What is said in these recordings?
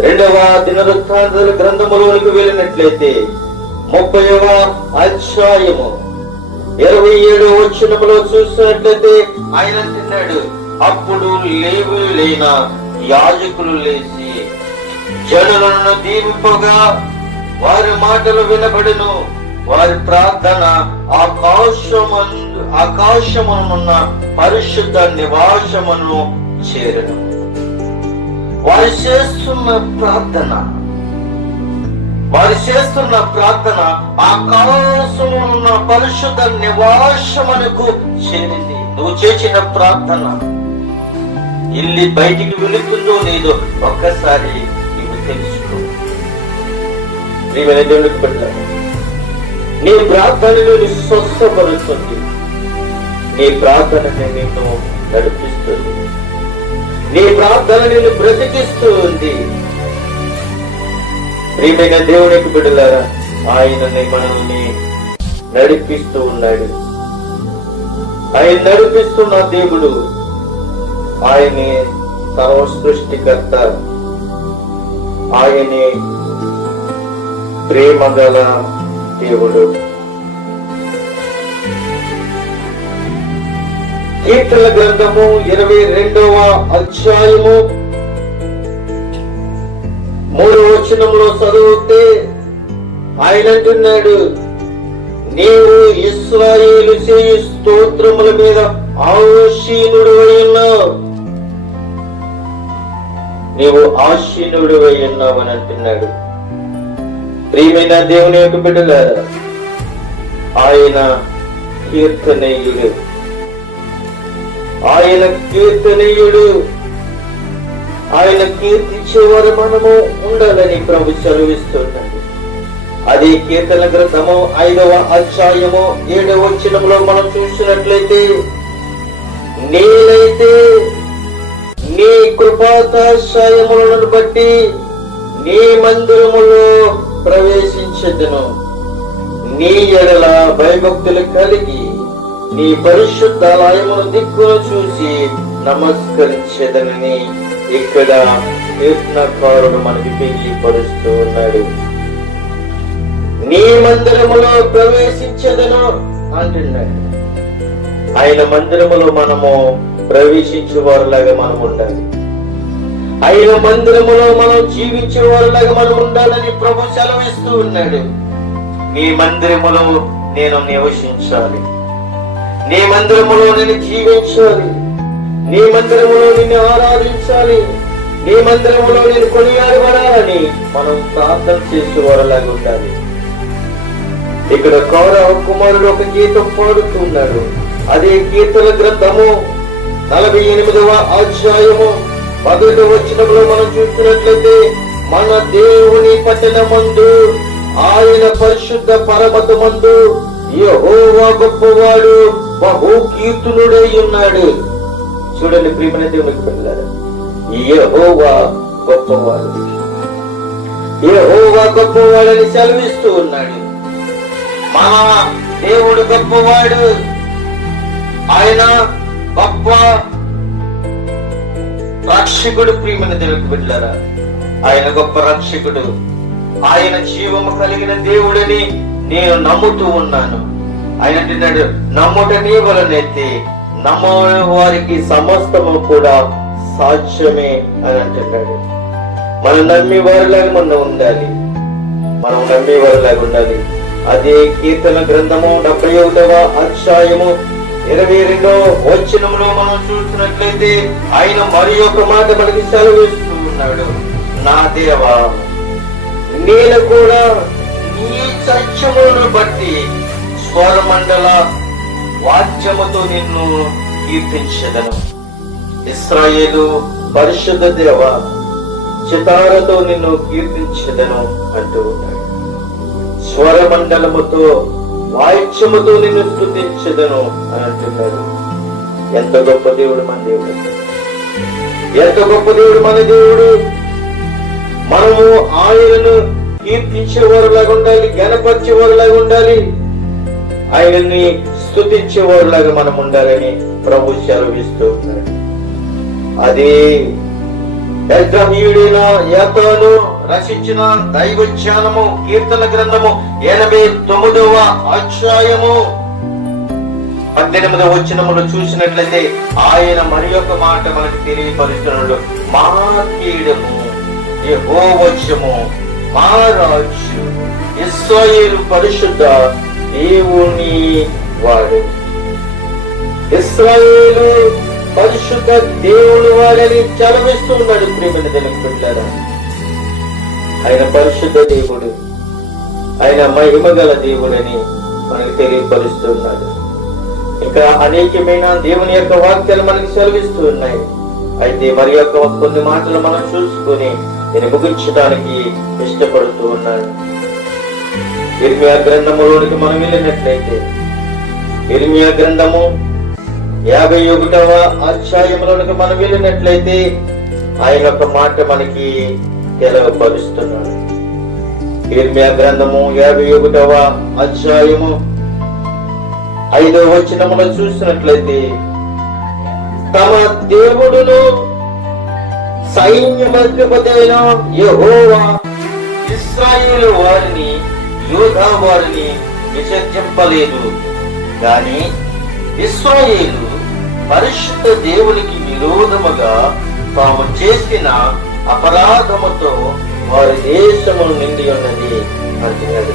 రెండవ దినవృత్తాంతాల గ్రంథములోనికి వెళ్ళినట్లయితే ముప్పైవ అధ్యాయము ఇరవై ఏడు వచ్చినములో చూసినట్లయితే ఆయన తిన్నాడు అప్పుడు లేవు లేన యాజకులు లేచి జనులను దీవింపగా వారి మాటలు వినబడును. వారి ప్రార్థన ఆకాశమందు ఆకాశమనున్న పరిశుద్ధ నివాసమును చేరను. వారు చేస్తున్న ప్రార్థన. వారు చేస్తున్న ప్రార్థన ఆకాశమునున్న పరిశుద్ధ నివాసమునకు చేరింది. నువ్వు చేసిన ప్రార్థన. ఇల్లి బయటికి వెళుతుందో లేదో ఒక్కసారి నీకు తెలుసుకో. ప్రియమైన దేవునికి పెట్టాను నీ ప్రార్థనలు స్వస్థపరుస్తుంది. నీ ప్రార్థన నిన్ను నడిపి నీ ప్రార్థన నిన్ను బ్రతికిస్తూ ఉంది. ప్రియమైన దేవునికి బిడ్డలారా ఆయన మనల్ని నడిపిస్తూ ఉన్నాడు. ఆయన నడిపిస్తున్న దేవుడు ఆయనే సర్వ సృష్టికర్త ఆయనే ప్రేమ గల దేవుడు. కీర్తన గ్రంథము ఇరవై రెండవ అధ్యాయము. మూడు వచనంలో చదివితే ఆయన అంటున్నాడు నీవు ఇస్రాయేలు చేయి స్తోత్రముల మీద ఆశీనుడు ఉన్నావు. నీవు ఆశీనుడు ఉన్నావు అని అంటున్నాడు. ప్రియమైన దేవుని యొక్క బిడ్డల ఆయన కీర్తనీయుడు. ఆయన కీర్తనీయుడు. ఆయన కీర్తించేవారు మనము ఉండాలని ప్రభు చదివిస్తున్నాడు అదే కీర్తన గ్రంథము ఐదవ అధ్యాయము ఏడవ వచనంలో మనం చూసినట్లయితే నేనైతే నీ కృపాతాశయములను బట్టి నీ మందిరములో ప్రవేశించదును. నీ ఎడల భయభక్తులు కలిగి నీ పరిశుద్ధాలయమును దిక్కును చూసి నమస్కరించదనని ఇక్కడ కీర్తనకారుడు మనకి తెలియపరుస్తూ ఉన్నాడు. నీ మందిరములో ప్రవేశించదను అంటున్నాడు. ఆయన మందిరములో మనము ప్రవేశించే వారిలాగా మనం ఉండాలి. ఆయన మందిరములో మనం జీవించే వారిలాగా మనం ఉండాలని ప్రభు సెలవిస్తూ ఉన్నాడు. నీ మందిరములో నేను నివసించాలి. నీ మందిరములో నేను జీవించాలి. నీ మందిరములో నిన్ను ఆరాధించాలి. నీ మందిరములో నేను కొనియాడబడాలని మనం ప్రార్థన చేస్తూ వరలాగా ఉండాలి. ఇక్కడ కౌరవ కుమారుడు ఒక గీతం పాడుతున్నాడు. అదే కీర్తన గ్రంథము నలభై ఎనిమిదవ అధ్యాయము మొదటి వచ్చినప్పుడు మనం చూసినట్లయితే మన దేవుని పట్టణ మందు ఆయన పరిశుద్ధ పరమత మందు యహోవా గొప్పవాడు బహు కీర్తునుడై ఉన్నాడు. చూడండి ప్రియమైన దేవునికి పిల్లలు యహోవా గొప్పవాడు. యహోవా గొప్పవాడని సెలవిస్తూ ఉన్నాడు. మన దేవుడు గొప్పవాడు. ఆయన గొప్ప రక్షకుడు ప్రియమైన దేవుడికి బిడ్డారా ఆయన గొప్ప రక్షకుడు. ఆయన జీవము కలిగిన దేవుడని నేను నమ్ముతూ ఉన్నాను. ఆయన అంటున్నాడు నమ్ముట వలనైతే నమ్మ వారికి సమస్తము కూడా సాధ్యమే అని అంటున్నాడు. మనం నమ్మేవారిలాగా మనం ఉండాలి. మనం నమ్మే వారిలాగా ఉండాలి. అదే కీర్తన గ్రంథము డెబ్బై ఒకటవ అధ్యాయము ఇరవై రెండో వచనంలో మనం చూసినట్లయితే ఆయన మరి ఒక మాట మనకి సెలవిస్తూ ఉన్నాడు. నా దేవా నేను కూడా నీ సత్యములను బట్టి స్వరమండల వాద్యముతో నిన్ను కీర్తించదను. ఇస్రాయేలు పరిశుద్ధ దేవ చితారతో నిన్ను కీర్తించదను అంటూ ఉన్నాడు. స్వరమండలముతో వాయిద్యముతో నిన్ను స్థుతించదను అని అంటున్నాడు. ఎంత గొప్ప దేవుడు మన దేవుడు. ఎంత గొప్ప దేవుడు మన దేవుడు. మనము ఆయనను కీర్తించేవారులాగా ఉండాలి గణపరిచేవారులాగా ఉండాలి ఆయనని స్థుతించేవారులాగా మనం ఉండాలని ప్రభు సెలవిస్తూ అదే యజ్ఞమీయుడైన ఏతోను రచించిన దైవజ్ఞానము కీర్తన గ్రంథము ఎనభై తొమ్మిదవ అధ్యాయము. పద్దెనిమిదవ వచనములు చూసినట్లయితే ఆయన మరి యొక్క మాట మనకు తెలియపరుస్తున్నాడు మా కీడము యెహోవచము మహారాజు ఇస్రాయేల్ పరిశుద్ధ దేవుని వాడు ఇస్రాయేలు పరిశుద్ధ దేవుడు వాడని చలవిస్తూ ఉన్నాడు ప్రేమని తెలుపుకుంటారా ఆయన పరిశుద్ధ దేవుడు ఆయన మహిమ గల దేవుడని మనకు తెలియపరుస్తున్నాడు ఇంకా అనేకమైన దేవుని యొక్క వాక్యాలు మనకి సెలవిస్తూ ఉన్నాయి అయితే మరి యొక్క కొన్ని మాటలు మనం చూసుకొని నేను ముగించడానికి ఇష్టపడుతూ ఉన్నాను ఇర్మియా గ్రంథములోనికి మనం వెళ్ళినట్లయితే ఇర్మియా గ్రంథము యాభై ఒకటవ అధ్యాయంలోనికి మనం వెళ్ళినట్లయితే ఆయన ఒక మాట మనకి తెలవపరుస్తున్నాడు. ఇర్మియా గ్రంథము యాభై ఒకటవ అధ్యాయము ఐదవ వచనములో చూసినట్లయితే తమ దేవుడును సైన్యమధిపతైన యెహోవా ఇస్రాయేలు వారిని యోధా వారిని విసర్జింపలేదు గాని ఇస్రాయేలు పరిశుద్ధ దేవునికి విరోధముగా తాము చేసిన అపరాధముతో వారి దేశము నిండి ఉన్నది అంటున్నాడు.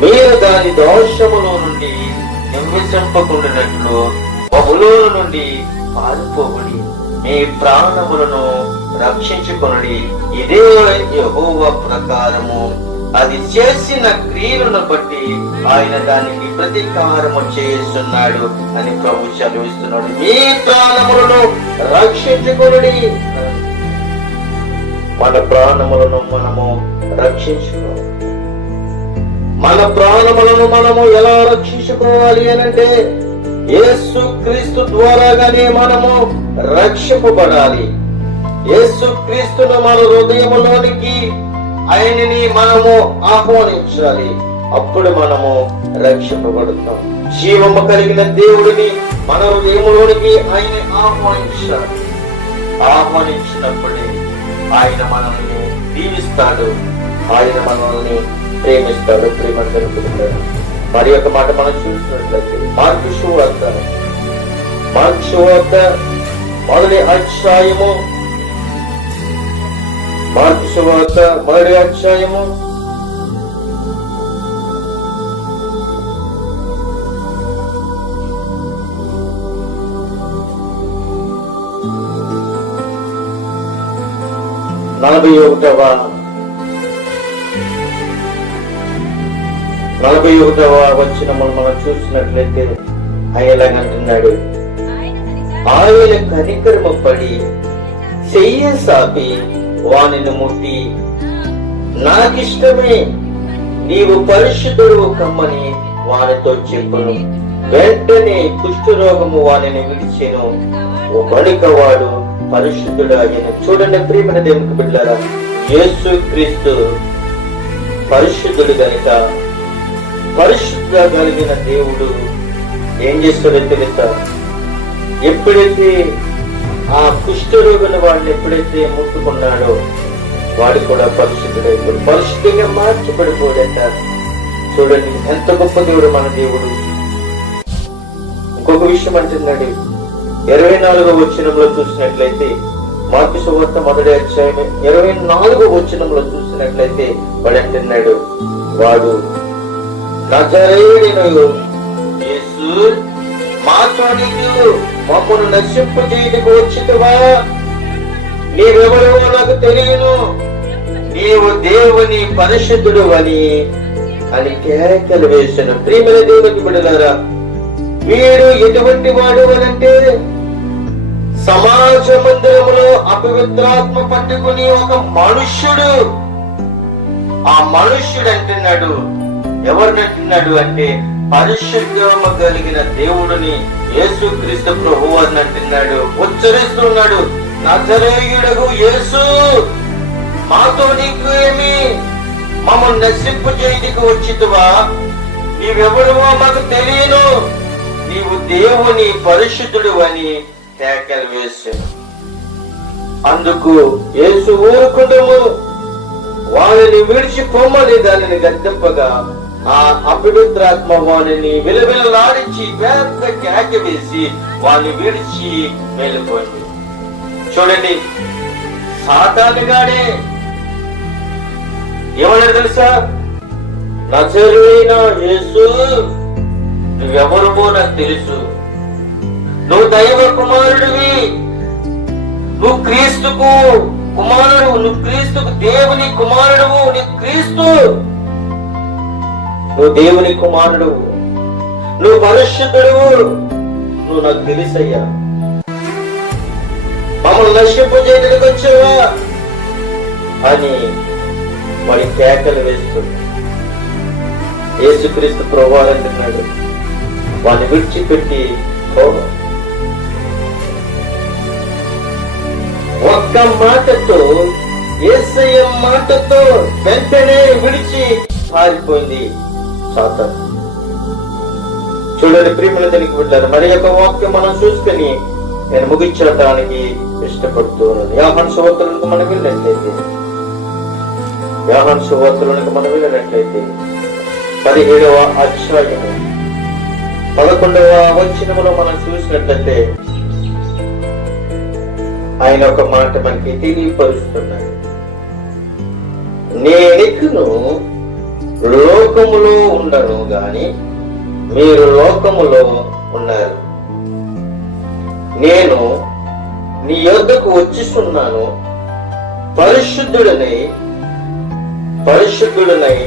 మీరు దాని దోషములో నుండి నింవింపకుండినట్లు బహులో నుండి పారిపోబడి మీ ప్రాణములను రక్షించుకొనుడి. ఇదే యహోవ ప్రకారము. అది చేసిన క్రియలను బట్టి ఆయన దానికి ప్రతీకారము చేస్తున్నాడు అని ప్రభు చదివిస్తున్నాడు. మీ ప్రాణములను రక్షించుకొనుడి. మన ప్రాణములను మనము రక్షించుకోవాలి మన ప్రాణములను మనము ఎలా రక్షించుకోవాలి అనంటే యేసు క్రీస్తు ద్వారాగానే మనము రక్షింపబడాలి. యేసు క్రీస్తును మన హృదయంలోనికి ఆయనని మనము ఆహ్వానించాలి. అప్పుడు మనము రక్షింపబడుతాం. జీవము కలిగిన దేవుడిని మన హృదయములోనికి ఆయన ఆహ్వానించాలి. ఆహ్వానించినప్పుడే ఆయన మనల్ని దీవిస్తాడు. ఆయన మనల్ని ప్రేమిస్తాడు. ప్రేమ జరుపుకుంటాడు మరి ఒక మాట మనం చూసినట్లయితే మార్పు శువార్త మార్పు శువార్త మొదటి అధ్యాయము మార్పు శువార్త మొదటి అధ్యాయము నలభై ఒకటవ నలభై ఒకటవ వచ్చిన మనం చూసినట్లయితే ఆయన అంటున్నాడు ఆయన కనికరము పడి చెయ్య సాపి వానిని ముట్టి. నాకిష్టమే నీవు పరిశుద్ధుడు కమ్మని వానితో చెప్పును. వెంటనే కుష్ఠరోగము వానిని విడిచెను. వణిక వాడు పరిశుద్ధుడు ఆయన చూడండి ప్రియమైన దేవునికి బిడ్డారా యేసు క్రీస్తు పరిశుద్ధుడు కనుక పరిశుద్ధ కలిగిన దేవుడు ఏం చేస్తాడో తెలుసా ఎప్పుడైతే ఆ కుష్ఠరోగిన వాడిని ఎప్పుడైతే ముట్టుకున్నాడో వాడు కూడా పరిశుద్ధుడైపోడు పరిశుద్ధంగా మార్చబడిపోడంటారు చూడండి ఎంత గొప్ప దేవుడు మన దేవుడు. ఇంకొక విషయం అంటున్నాడు ఇరవై నాలుగో వచనంలో చూసినట్లయితే మార్పు సువార్త మొదటి అధ్యాయం ఇరవై నాలుగో వచనంలో చూసినట్లయితే వాడు అంటున్నాడు వాడు నజరేయుడైన యేసు మాతో నీకు మమ్మను నశింపు చేయటకు వచ్చితవా? నీవెవరో నాకు తెలియను. నీవు దేవుని పరిశుద్ధుడు అని అని కేకలు వేసిన ప్రియమైన దేవునికి బిడలారా వీడు ఎటువంటి వాడు అనంటే సమాజ మందిరములో అపవిత్రాత్మ పట్టుకుని ఒక మనుష్యుడు ఆ మనుష్యుడు అంటున్నాడు ఎవరిని అంటున్నాడు అంటే పరిశుద్ధము కలిగిన దేవుడిని యేసుక్రీస్తు ప్రభు అని అంటున్నాడు ఉచ్చరిస్తున్నాడు నజరేయుడగు యేసు మాతో నీకు ఏమి? మమ్మల్ని నశింపు చేయటికి వచ్చితువా? నీవెవరువో మాకు తెలియను. నీవు దేవుని పరిశుద్ధుడు అని కేకలు వేశాడు అందుకు యేసు ఊరుకుండము వారిని విడిచి పొమ్మని దానిని గద్దెంపగా ఆ అపవిత్రాత్మ వాణిని విలవిలలాడించి పెద్ద కేక వేసి వాణ్ణి విడిచి వెళ్ళిపోయింది చూడండి సాతానుగాడే ఏమన్నాడు తెలుసా? నజరుడైన యేసు నువ్వెవరువో నాకు తెలుసు. నువ్వు దైవ కుమారుడివి. నువ్వు క్రీస్తుకు కుమారుడు నువ్వు క్రీస్తుకు దేవుని కుమారుడు నీ క్రీస్తు. నువ్వు దేవుని కుమారుడు నువ్వు పరిశుద్ధుడు నువ్వు నాకు తెలుసయ్యా. మమ్మల్ని నశింపజేయడానికి వచ్చావా? అని వాడి కేకలు వేస్తుంది యేసుక్రీస్తు ప్రోవాలంటున్నాడు వాడిని విడిచిపెట్టి పోగా ఒక్క మాటతో ఏసయ్య మాటతో వెంటనే విడిచి పారిపోయింది. సాతాను చూడండి ప్రియముల తెలికి వెళ్ళారు మరి యొక్క వాక్యం మనం చూసుకొని నేను ముగించడానికి ఇష్టపడుతున్నాను. యాహన్ సువార్తలకు మనం వెళ్ళినట్లయితే. యాహన్ సువార్తలకు మనం వెళ్ళినట్లయితే. పదిహేడవ అధ్యాయము. పదకొండవ వచనములో మనం చూసినట్లయితే ఆయన ఒక మాట మనకి తెలియపరుస్తున్నాడు. నేను లోకములో ఉండను గాని మీరు లోకములో ఉన్నారు. నేను నీ యొద్దకు వచ్చిస్తున్నాను. పరిశుద్ధుడనై పరిశుద్ధుడనై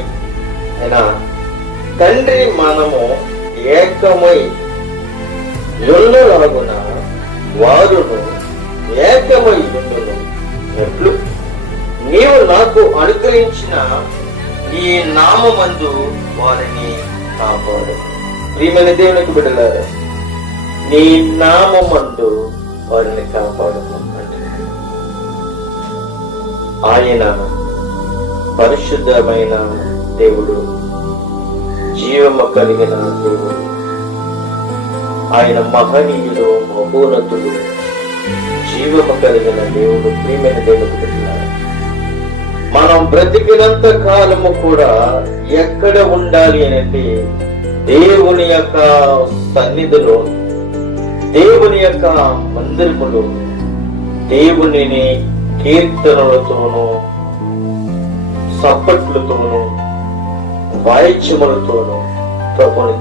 అయినా తండ్రి మనము ఏకమై యుండలాగున వారును ఏకమై యుండును ఎట్లు? నీవు నాకు అనుగ్రహించిన ఈ నామందు వారిని కాపాడు. ప్రియమైన దేవునికి బిడ్డలారు నీ నామందు వారిని కాపాడు ఆయన పరిశుద్ధమైన దేవుడు జీవము కలిగిన దేవుడు. ఆయన మహనీయుడు మహోన్నతుడు జీవము కలిగిన దేవుడు ప్రియమైన దేవుడు మనం బ్రతికినంత కాలము కూడా ఎక్కడ ఉండాలి అనేది దేవుని యొక్క సన్నిధిలో దేవుని యొక్క మందిరములో దేవునిని కీర్తనలతోనూ సప్పట్లతోనూ వాయిద్యములతోనూ ప్రభుని